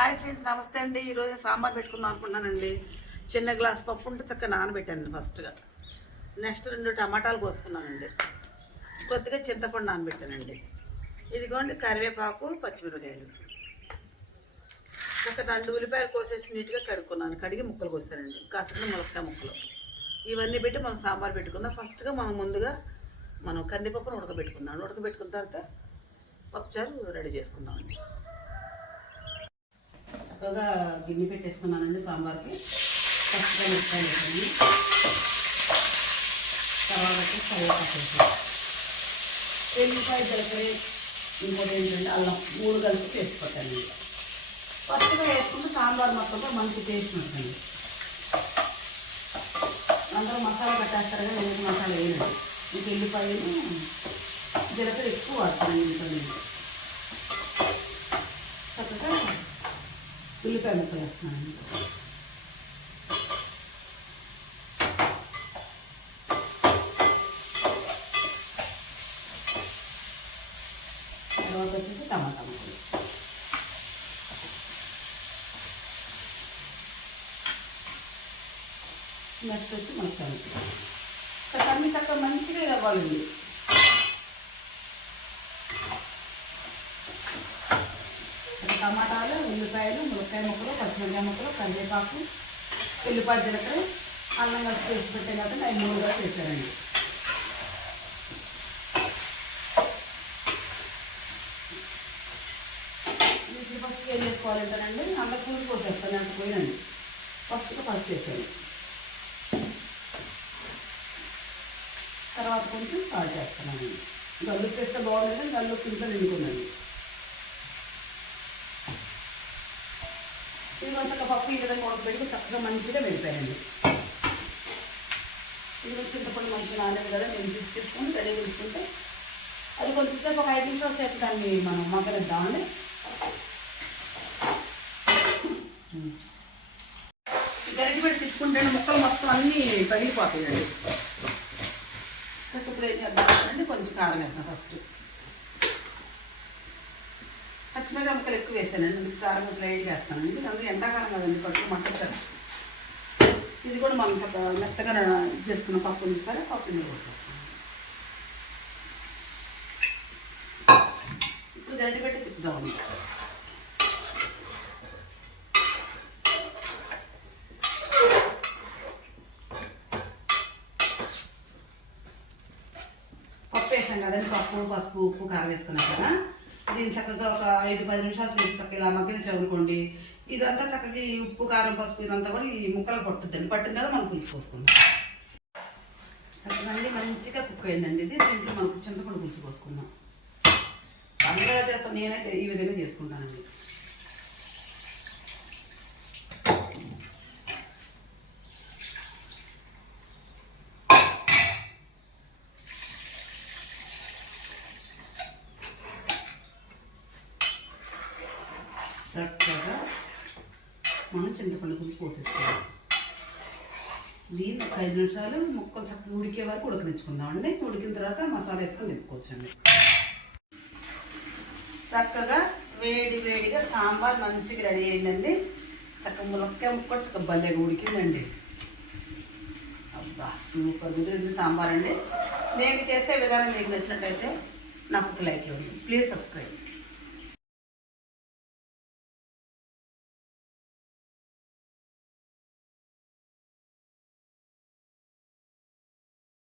Hi friends నమస్తే అండి. ఈరోజు సాంబార్ పెట్టుకుందాం అనుకున్నానండి చిన్న గ్లాస్ పప్పు ఉంటే చక్కగా నానబెట్టాను ఫస్ట్గా నెక్స్ట్ రెండు టమాటాలు కోసుకున్నానండి. కొద్దిగా చింతపండు నానబెట్టానండి. ఇదిగోండి కరివేపాకు పచ్చిమిరపకాయలు. ఒక రెండు ఉల్లిపాయలు కోసేసి నీట్గా కడుక్కున్నాను. కడిగి ముక్కలు కోసానండి. కాసిన ములక్కాయ ముక్కలు. ఇవన్నీ పెట్టి మనం సాంబార్ పెట్టుకుందాం. ఫస్ట్గా మనం ముందుగా మనం కందిపప్పును ఉడకబెట్టుకుందాం. ఉడకబెట్టుకున్న తర్వాత పప్పుచారు రెడీ చేసుకుందామండి. చక్కగా గిన్నె పెట్టేసుకున్నానండి సాంబార్కి. ఫస్ట్గా మిరపకాయలు వేసాను. తర్వాత కరివేపాకు ఎల్లిపాయ జీలకర్ర ఇంకోటి ఏంటంటే అల్లం మూడు కలిపి వేసుకుంటాను ఫస్ట్గా వేసుకుంటే సాంబార్ మొత్తంలో మంచి టేస్ట్ ఉంటుంది. అందరూ మసాలా పెట్టేస్తారు కానీ మసాలా వేయలేదు ఈ ఎల్లిపాయలు జీలకర్ర ఎక్కువ వాడతాను ఇంట్లో నేను చక్కగా ఉల్లిపాయ ముక్కలు వేస్తున్నాను తర్వాత వచ్చేసి టమాటా ముక్కలు. నెక్స్ట్ వచ్చి మసాలా తమ్మి తక్కువ మంచిగా ఇవ్వాలండి. టమాటాలు ఉల్లిపాయలు ముక్కలు పచ్చిమిరకాయ ముక్కలు కరివేపాకు ఉల్లిపాయ జీలకర్ర అల్లం కలిసి వేసి పెట్టే కాబట్టి అవి మూడుగా చేశారండి వీటిని ఫస్ట్ ఏం చేసుకోవాలంటేనండి నల్ల కూలి పోసేస్తాను అంత పోయినండి. ఫస్ట్గా ఫస్ట్ వేసాను తర్వాత కొంచెం సాల్ట్ వేస్తున్నాను గల్లు చేస్తే బాగుంటుంది గల్లు కింద నిండుకున్నాను ఇది పప్పు ఈ విధంగా ఉడకబెట్టి చక్కగా మంచిగా వెళ్ళిపోయానండి ఇది చింతపండు మంచిగా నానేది కదా నేను తీసుకొని రెడీ తీసుకుంటే అది కొంచెం ఒక ఐదు నిమిషాలు సేపు దాన్ని మనం మగ్గనిద్దామండి గరిటి పెట్టి తీసుకుంటే ముక్కలు మొత్తం అన్నీ తగిలిపోతాయండి ఇప్పుడు ఏం చేద్దామంటే కొంచెం కారం వేస్తాను ఫస్ట్. పచ్చిమిరపకాయ ముక్కలు ఎక్కువ వేసానండి మీకు కారం ముక్కలు ఏం వేస్తానండి అందులో ఎండాకాలం కదండి పప్పు మంట ఇది కూడా మనం చక్కగా మెత్తగా చేసుకున్న పప్పు ఉంచుతారా పప్పు మీద పోసేస్తాం ఇప్పుడు గరిటె పెట్టి తిప్పుదామండి పప్పు వేసాం కదండి పప్పు పసుపు ఉప్పు కారం వేసుకున్నాం కదా. దీన్ని చక్కగా ఒక ఐదు పది నిమిషాలు సేపు చక్కగా ఇలా మగ్గిన చదువుకోండి ఇదంతా చక్కగా ఈ ఉప్పు కారం పసుపు ఇదంతా కూడా ఈ ముక్కలు పట్టుద్దండి. పట్టిన తర్వాత మనం పులుసు పోసుకుందాం చక్కగా మంచిగా కుక్ అయిందండి ఇది. దీంట్లో మనం చింతపండు పులుసు పోసుకుందాం. అందరూ చేస్తాం. నేనైతే ఈ విధంగా చేసుకుంటానండి. చక్కగా మనం చింతపండు పులుసు పోసేస్తాం దీన్ని ఒక ఐదు నిమిషాలు ముక్కలు చక్కగా ఉడికే వరకు ఉడకనిచ్చుకుందామండి ఉడికిన తర్వాత మసాలా వేసుకొని నింపుకోవచ్చండి చక్కగా వేడి వేడిగా సాంబార్ మంచిగా రెడీ అయిందండి. చక్కగా ములక్కాయ ముక్క చక్కగా భలేగా ఉడికిందండి. అబ్బా సూపర్ కుదిరింది సాంబార్ అండి. నేను చేసే విధానం మీకు నచ్చినట్టయితే నాకు ఒక లైక్ ఇవ్వండి. Please subscribe.